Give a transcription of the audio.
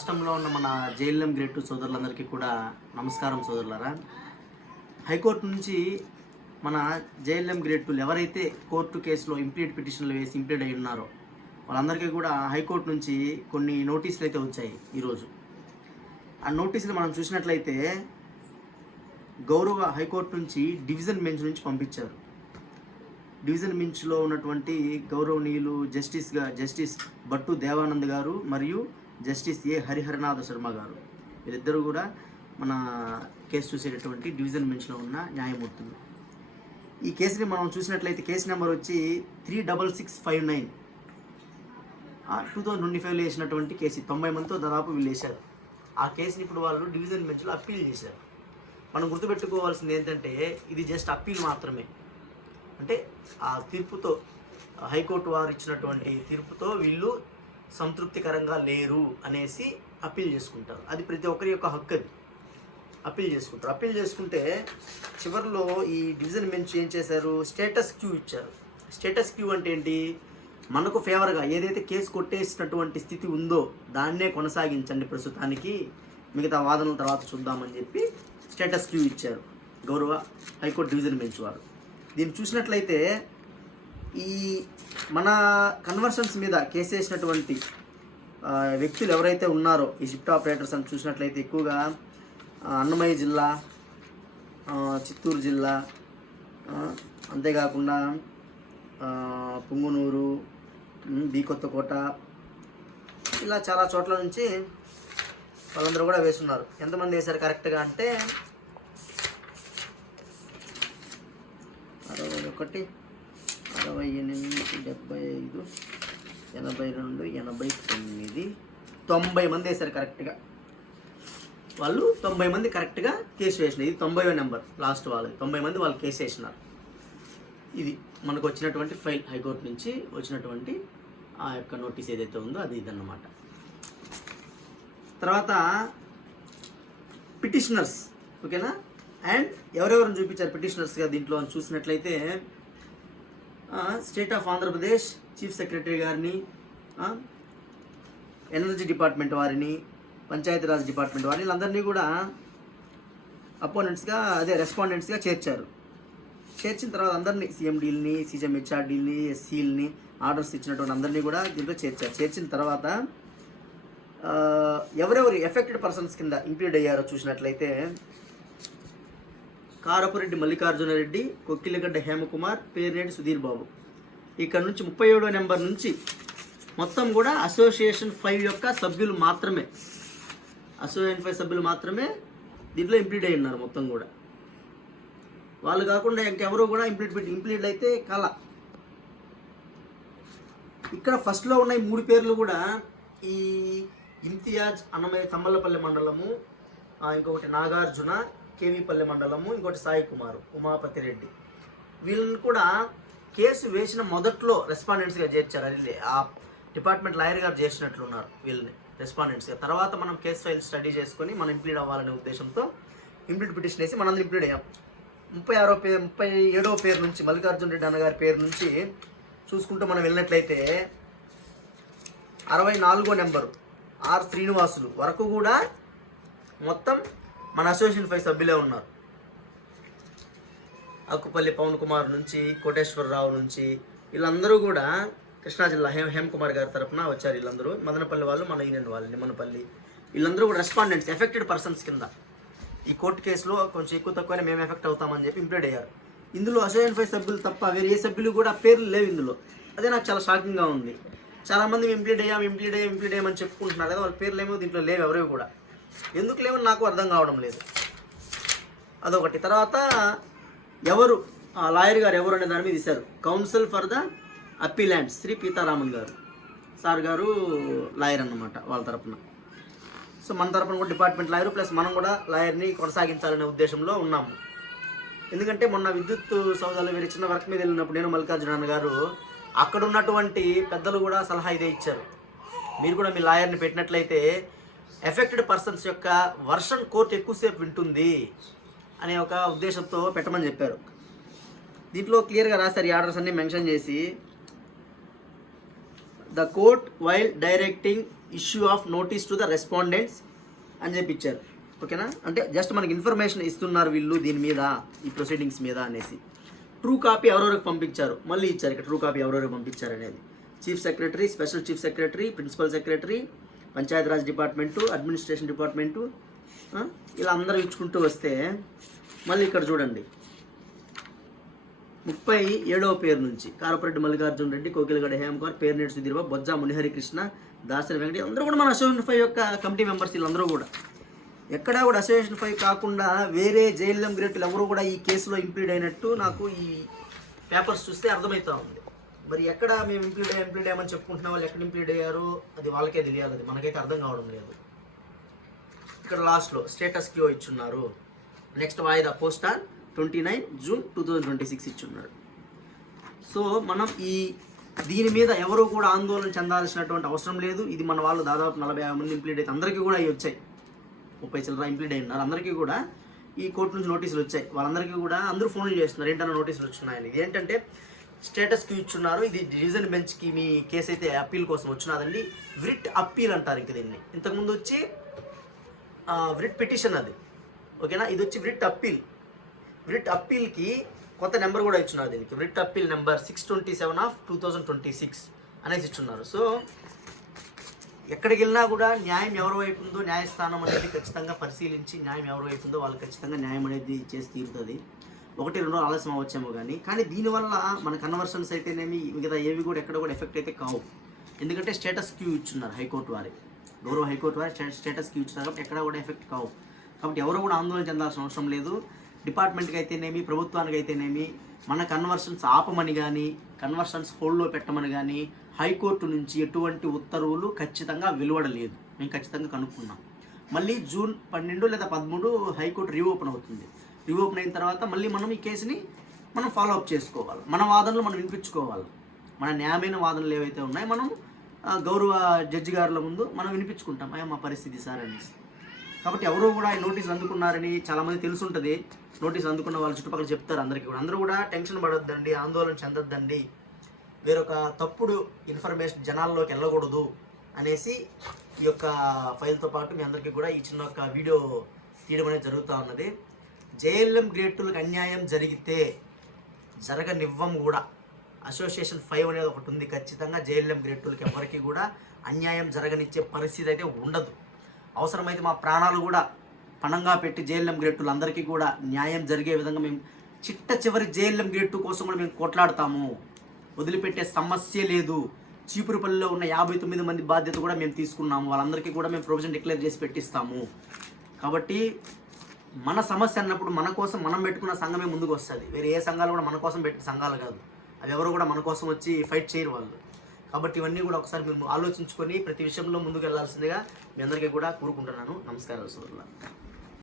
రాష్ట్రంలో ఉన్న మన జేఎల్ఎం గ్రేడ్ 2 సోదరులందరికీ కూడా నమస్కారం సోదరులారా. హైకోర్టు నుంచి మన జేఎల్ఎం గ్రేడ్ 2 ఎవరైతే కోర్టు కేసులో ఇంప్లీడ్ పిటిషన్లు వేసి ఇంప్లీడ్ అయి ఉన్నారో వాళ్ళందరికీ కూడా హైకోర్టు నుంచి కొన్ని నోటీసులు అయితే వచ్చాయి ఈరోజు. ఆ నోటీసులు మనం చూసినట్లయితే గౌరవ హైకోర్టు నుంచి డివిజన్ బెంచ్ నుంచి పంపించారు. డివిజన్ బెంచ్లో ఉన్నటువంటి గౌరవనీయులు జస్టిస్ భట్టు దేవానంద్ గారు మరియు జస్టిస్ ఏ హరిహరనాథ శర్మ గారు, వీళ్ళిద్దరూ కూడా మన కేసు చూసేటటువంటి డివిజన్ బెంచ్లో ఉన్న న్యాయమూర్తులు. ఈ కేసుని మనం చూసినట్లయితే కేసు నెంబర్ వచ్చి 36659 2025లో వేసినటువంటి కేసు. 90 మందితో దాదాపు వీళ్ళు వేశారు. ఆ కేసుని ఇప్పుడు వాళ్ళు డివిజన్ బెంచ్లో అప్పీల్ చేశారు. మనం గుర్తుపెట్టుకోవాల్సింది ఏంటంటే ఇది జస్ట్ అప్పీల్ మాత్రమే. అంటే ఆ తీర్పుతో హైకోర్టు వారు ఇచ్చినటువంటి తీర్పుతో వీళ్ళు సంతృప్తికరంగా లేరు అనేసి అప్పీల్ చేసుకుంటారు. అది ప్రతి ఒక్కరి యొక్క హక్కు. అది అప్పీల్ చేసుకుంటారు. అప్పీల్ చేసుకుంటే చివరిలో ఈ డివిజన్ బెంచ్ ఏం చేశారు, స్టేటస్ క్యూ ఇచ్చారు. స్టేటస్ క్యూ అంటే ఏంటి, మనకు ఫేవర్గా ఏదైతే కేసు కొట్టేసినటువంటి స్థితి ఉందో దాన్నే కొనసాగించండి ప్రస్తుతానికి, మిగతా వాదనల తర్వాత చూద్దామని చెప్పి స్టేటస్ క్యూ ఇచ్చారు గౌరవ హైకోర్టు డివిజన్ బెంచ్ వారు. దీన్ని చూసినట్లయితే ఈ మన కన్వర్షన్స్ మీద కేసు వేసినటువంటి వ్యక్తులు ఎవరైతే ఉన్నారో ఈ షిఫ్ట్ ఆపరేటర్స్ అని చూసినట్లయితే ఎక్కువగా అన్నమయ్య జిల్లా, చిత్తూరు జిల్లా, అంతేకాకుండా పుంగునూరు, బి కొత్తకోట, ఇలా చాలా చోట్ల నుంచి వాళ్ళందరూ కూడా వేస్తున్నారు. ఎంతమంది వేశారు కరెక్ట్గా అంటే 61, 68, 75, 82, 89, 90 మంది వేశారు కరెక్ట్గా. వాళ్ళు 90 మంది కరెక్ట్గా కేసు వేసినారు. ఇది 90వ నెంబర్ లాస్ట్ వాళ్ళది. 90 మంది వాళ్ళు కేసు వేసినారు. ఇది మనకు వచ్చినటువంటి ఫైల్, హైకోర్టు నుంచి వచ్చినటువంటి ఆ యొక్క నోటీస్ ఏదైతే ఉందో అది ఇదన్నమాట. తర్వాత పిటిషనర్స్, ఓకేనా, అండ్ ఎవరెవరిని చూపించారు పిటిషనర్స్గా దీంట్లో అని చూసినట్లయితే state of Andhra Pradesh chief secretary గారిని, ఎనర్జీ డిపార్ట్మెంట్ వారిని, పంచాయతీరాజ్ డిపార్ట్మెంట్ వారిని, వీళ్ళందరినీ కూడా రెస్పాండెంట్స్గా చేర్చారు. చేర్చిన తర్వాత అందరినీ సిఎండీలని, సీఎం హెచ్ఆర్డీలని, ఎస్సీలని, ఆర్డర్స్ ఇచ్చినటువంటి అందరినీ కూడా దీంట్లో చేర్చారు. చేర్చిన తర్వాత ఎవరెవరు ఎఫెక్టెడ్ పర్సన్స్ కింద ఇంప్లీడ్ అయ్యారో చూసినట్లయితే కారపురెడ్డి మల్లికార్జునరెడ్డి, కొక్కిలిగడ్డ హేమకుమార్, పేర్నేటి సుధీర్ బాబు. ఇక్కడ నుంచి 37వ నెంబర్ నుంచి మొత్తం కూడా అసోసియేషన్ 5 యొక్క సభ్యులు మాత్రమే, అసోసియేషన్ 5 సభ్యులు మాత్రమే దీంట్లో ఇంప్లీడ్ అయి ఉన్నారు మొత్తం కూడా. వాళ్ళు కాకుండా ఇంకెవరూ కూడా ఇంప్లీడ్ అయితే కల. ఇక్కడ ఫస్ట్లో ఉన్న ఈ 3 పేర్లు కూడా ఈ ఇంతియాజ్ అన్నమయ్య తమ్మలపల్లి మండలము, ఇంకొకటి నాగార్జున కేవీపల్లి మండలము, ఇంకోటి సాయి కుమార్, ఉమాపతి రెడ్డి, వీళ్ళని కూడా కేసు వేసిన మొదట్లో రెస్పాండెంట్స్గా చేర్చారు. అది ఆ డిపార్ట్మెంట్ లాయర్ గారు చేసినట్లున్నారు వీళ్ళని రెస్పాండెంట్స్గా. తర్వాత మనం కేసు ఫైల్ స్టడీ చేసుకొని మనం ఇంప్లీడ్ అవ్వాలనే ఉద్దేశంతో ఇంప్లీడ్ పిటిషన్ వేసి మనందరం ఇంప్లీడ్ అయ్యాం. 37వ పేరు నుంచి మల్లికార్జున రెడ్డి అన్నగారి పేరు నుంచి చూసుకుంటూ మనం వెళ్ళినట్లయితే 64వ నెంబరు ఆర్ శ్రీనివాసులు వరకు కూడా మొత్తం మన అసోసియేషన్ 5 సభ్యులే ఉన్నారు. అక్కుపల్లి పవన్ కుమార్ నుంచి, కోటేశ్వరరావు నుంచి, వీళ్ళందరూ కూడా కృష్ణా జిల్లా హేమకుమార్ గారి తరఫున వచ్చారు. వీళ్ళందరూ మదనపల్లి వాళ్ళు, మన యూనియన్ వాళ్ళు నిమ్మనపల్లి, వీళ్ళందరూ కూడా రెస్పాండెంట్స్, ఎఫెక్టెడ్ పర్సన్స్ కింద ఈ కోర్టు కేసులో కొంచెం ఎక్కువ తక్కువనే మేము ఎఫెక్ట్ అవుతామని చెప్పి ఇంప్లీడ్ అయ్యారు. ఇందులో అసోసియేషన్ 5 సభ్యులు తప్ప వేరే ఏ సభ్యులు కూడా పేర్లు లేవు ఇందులో. అదే నాకు చాలా షాకింగ్గా ఉంది. చాలామంది ఇంప్లీడ్ అయ్యామని చెప్పుకుంటున్నారు కదా, వాళ్ళ పేర్లు ఏమో దీంట్లో లేవు, ఎవరేవి కూడా. ఎందుకు లేవని నాకు అర్థం కావడం లేదు. అదొకటి. తర్వాత ఎవరు లాయర్ గారు ఎవరు అనే దాని మీద ఇస్తారు. కౌన్సిల్ ఫర్ ద అప్పీలాంట్ శ్రీ పీతారామన్ గారు సార్ గారు లాయర్ అన్నమాట వాళ్ళ తరపున. సో మన తరపున కూడా డిపార్ట్మెంట్ లాయర్ ప్లస్ మనం కూడా లాయర్ని కొనసాగించాలనే ఉద్దేశంలో ఉన్నాము. ఎందుకంటే మొన్న విద్యుత్ సౌదాలు వేరే చిన్న వర్క్ మీద వెళ్ళినప్పుడు నేను మల్లికార్జున గారు అక్కడ ఉన్నటువంటి పెద్దలు కూడా సలహా ఇదే ఇచ్చారు, మీరు కూడా మీ లాయర్ని పెట్టినట్లయితే ఎఫెక్టెడ్ పర్సన్స్ యొక్క వర్షన్ కోర్టు ఎక్కువసేపు వింటుంది అనే ఒక ఉద్దేశంతో పెట్టమని చెప్పారు. దీంట్లో క్లియర్గా రాశారు ఈ ఆర్డర్స్ అన్ని మెన్షన్ చేసి, the court while directing issue of notice to the respondents అని చెప్పి ఇచ్చారు. ఓకేనా, అంటే జస్ట్ మనకి ఇన్ఫర్మేషన్ ఇస్తున్నారు వీళ్ళు దీని మీద, ఈ ప్రొసీడింగ్స్ మీద అనేసి. ట్రూ కాపీ ఎవరెవరికి పంపించారు మళ్ళీ ఇచ్చారు ఇక్కడ, ట్రూ కాపీ ఎవరెవరికి పంపించారు అనేది. Chief secretary, special chief secretary, principal secretary, Panchayati Raj department, administration department, ఇలా అందరూ ఇచ్చుకుంటూ వస్తే మళ్ళీ ఇక్కడ చూడండి 37వ పేరు నుంచి కారపరెడ్డి మల్లికార్జున రెడ్డి, కోకిలగడ హేమకుమార్, పేర్నేటి సుధీర్బాబు, బొజ్జా మునిహరి కృష్ణ, దాసరి వెంకట, అందరూ కూడా మన అసోసియేషన్ 5 యొక్క కమిటీ మెంబర్స్. వీళ్ళందరూ కూడా ఎక్కడా కూడా అసోసియేషన్ 5 కాకుండా వేరే జేఎల్ఎం గ్రేటులు ఎవరు కూడా ఈ కేసులో ఇంప్లీడ్ అయినట్టు నాకు ఈ పేపర్స్ చూస్తే అర్థమవుతూ ఉంది. మరి ఎక్కడ మేము ఇంప్లీడ్ అయ్యామని చెప్పుకుంటున్న వాళ్ళు ఎక్కడ ఇంప్లీడ్ అయ్యారు అది వాళ్ళకే తెలియాలి, అది మనకైతే అర్థం కావడం లేదు. ఇక్కడ లాస్ట్లో స్టేటస్ క్యూ ఇచ్చున్నారు. నెక్స్ట్ వాయిదా పోస్ట్ ఆన్ 29 జూన్ 2026 ఇచ్చున్నాడు. సో మనం దీని మీద ఎవరు కూడా ఆందోళన చెందాల్సినటువంటి అవసరం లేదు. ఇది మన వాళ్ళు దాదాపు 40 మంది ఇంప్లీడ్ అయితే అందరికీ కూడా అవి వచ్చాయి. 30 చిల్లర ఇంప్లీడ్ అయి ఉన్నారు. అందరికీ కూడా ఈ కోర్టు నుంచి నోటీసులు వచ్చాయి. వాళ్ళందరికీ కూడా అందరూ ఫోన్లు చేస్తున్నారు ఏంటన్నా నోటీసులు వచ్చినాయని. ఇది ఏంటంటే స్టేటస్ క్యూ ఇచ్చున్నారు. ఇది డివిజన్ బెంచ్కి మీ కేసు అయితే అప్పీల్ కోసం వచ్చినదండి. వ్రిట్ అప్పీల్ అంటారు ఇంక దీన్ని. ఇంతకుముందు వచ్చి వ్రిట్ పిటిషన్ అది. ఓకేనా, ఇది వచ్చి వ్రిట్ అప్పీల్. వ్రిట్ అప్పీల్కి కొత్త నెంబర్ కూడా ఇచ్చున్నారు దీనికి. వ్రిట్ అప్పీల్ నెంబర్ 627/2026 అనేసి ఇచ్చున్నారు. సో ఎక్కడికి వెళ్ళినా కూడా న్యాయం ఎవరి వైపు ఉందో న్యాయస్థానం అనేది ఖచ్చితంగా పరిశీలించి న్యాయం ఎవరి వైపు ఉందో వాళ్ళు ఖచ్చితంగా న్యాయం అనేది చేసి తీరుతుంది. 1-2 రోజులు ఆలస్యం అవ్వచ్చేమో కానీ దీనివల్ల మన కన్వర్షన్స్ అయితేనేమి మిగతా ఏవి కూడా ఎక్కడ కూడా ఎఫెక్ట్ అయితే కావు. ఎందుకంటే స్టేటస్ క్యూ ఇచ్చున్నారు హైకోర్టు వారి, గౌరవ హైకోర్టు వారి స్టేటస్ క్యూ ఇచ్చున్నారు కాబట్టి ఎక్కడ కూడా ఎఫెక్ట్ కావు. కాబట్టి ఎవరు కూడా ఆందోళన చెందాల్సిన అవసరం లేదు. డిపార్ట్మెంట్కి అయితేనేమి ప్రభుత్వానికి అయితేనేమి మన కన్వర్షన్స్ ఆపమని కానీ కన్వర్షన్స్ హోల్డ్లో పెట్టమని కానీ హైకోర్టు నుంచి ఎటువంటి ఉత్తర్వులు ఖచ్చితంగా వెలువడలేదు. మేము ఖచ్చితంగా కనుక్కున్నాం. మళ్ళీ జూన్ 12 లేదా 13 హైకోర్టు రీఓపెన్ అవుతుంది. రీఓపెన్ అయిన తర్వాత మళ్ళీ మనం ఈ కేసుని మనం ఫాలో అప్ చేసుకోవాలి. మన వాదనలు మనం వినిపించుకోవాలి. మన న్యాయమైన వాదనలు ఏవైతే ఉన్నాయో మనం గౌరవ జడ్జి గారుల ముందు మనం వినిపించుకుంటాం. అయ్యా మా పరిస్థితి సార్ అనేసి. కాబట్టి ఎవరో కూడా ఈ నోటీసులు అందుకున్నారని చాలామంది తెలుసుంటుంది. నోటీసులు అందుకున్న వాళ్ళు చుట్టుపక్కల చెప్తారు అందరికీ కూడా. అందరూ కూడా టెన్షన్ పడొద్దండి, ఆందోళన చెందొద్దండి, వేరొక తప్పుడు ఇన్ఫర్మేషన్ జనాల్లోకి వెళ్ళకూడదు అనేసి ఈ యొక్క ఫైల్తో పాటు మీ అందరికీ కూడా ఈ చిన్న ఒక వీడియో తీయడం అనేది జరుగుతూ ఉన్నది. జేఎల్ఎం గ్రేటులకు అన్యాయం జరిగితే జరగనివ్వం కూడా. అసోసియేషన్ 5 అనేది ఒకటి ఉంది. ఖచ్చితంగా జేఎల్ఎం గ్రేటులకు ఎవరికి కూడా అన్యాయం జరగనిచ్చే పరిస్థితి అయితే ఉండదు. అవసరమైతే మా ప్రాణాలు కూడా పణంగా పెట్టి జేఎల్ఎం గ్రేటులు అందరికీ కూడా న్యాయం జరిగే విధంగా మేము చిట్ట చివరి జేఎల్ఎం గ్రేడ్ 2 కోసం కూడా మేము కొట్లాడతాము. వదిలిపెట్టే సమస్య లేదు. చీపురుపల్లిలో ఉన్న 59 మంది బాధ్యత కూడా మేము తీసుకున్నాము. వాళ్ళందరికీ కూడా మేము ప్రొవిజన్ డిక్లేర్ చేసి పెట్టిస్తాము. కాబట్టి మన సమస్య అన్నప్పుడు మన కోసం మనం పెట్టుకున్న సంఘమే ముందుకు వస్తుంది. వేరే ఏ సంఘాలు కూడా మన కోసం పెట్టిన సంఘాలు కాదు. అవి ఎవరు కూడా మన కోసం వచ్చి ఫైట్ చేయరు వాళ్ళు. కాబట్టి ఇవన్నీ కూడా ఒకసారి మీరు ఆలోచించుకొని ప్రతి విషయంలో ముందుకు వెళ్ళాల్సిందిగా మీ అందరికీ కూడా కోరుకుంటున్నాను. నమస్కారాలు సోదరులారా.